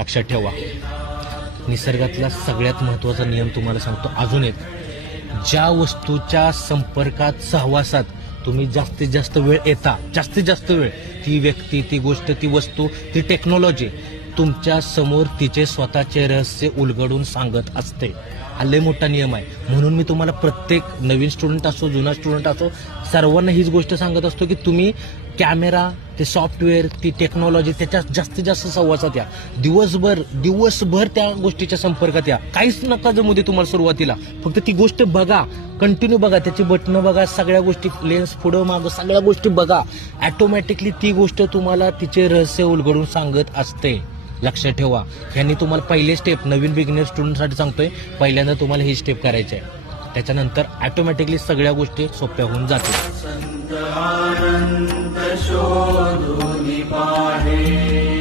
लक्षात ठेवा. निसर्गातला सगळ्यात महत्त्वाचा नियम तुम्हाला सांगतो अजून एक. ज्या वस्तूच्या संपर्कात सहवासात तुम्ही जास्तीत जास्त वेळ येता, जास्तीत जास्त वेळ, ती व्यक्ती, ती गोष्ट, ती वस्तू, ती टेक्नॉलॉजी तुमच्या समोर तिचे स्वतःचे रहस्य उलगडून सांगत असते. हा लय मोठा नियम आहे. म्हणून मी तुम्हाला प्रत्येक नवीन स्टुडंट असो, जुना स्टुडंट असो, सर्वांना हीच गोष्ट सांगत असतो की तुम्ही कॅमेरा, ते सॉफ्टवेअर, ती टेक्नॉलॉजी, त्याच्यात जास्तीत जास्त सहवासात या. दिवसभर त्या गोष्टीच्या संपर्कात या. काहीच नका जमू दे तुम्हाला सुरुवातीला. फक्त ती गोष्ट बघा, कंटिन्यू बघा, त्याची बटणं बघा, सगळ्या गोष्टी, लेन्स पुढं मागं सगळ्या गोष्टी बघा. ऑटोमॅटिकली ती गोष्ट तुम्हाला तिचे रहस्य उलगडून सांगत असते. लक्षात ठेवा. ह्यांनी तुम्हाला पहिले स्टेप, नवीन बिगिनर स्टुडंटसाठी सांगतोय, पहिल्यांदा तुम्हाला ही स्टेप करायची आहे. त्याच्यानंतर ऑटोमॅटिकली सगळ्या गोष्टी सोप्या होऊन जातील. संत आनंद शोधून पाहे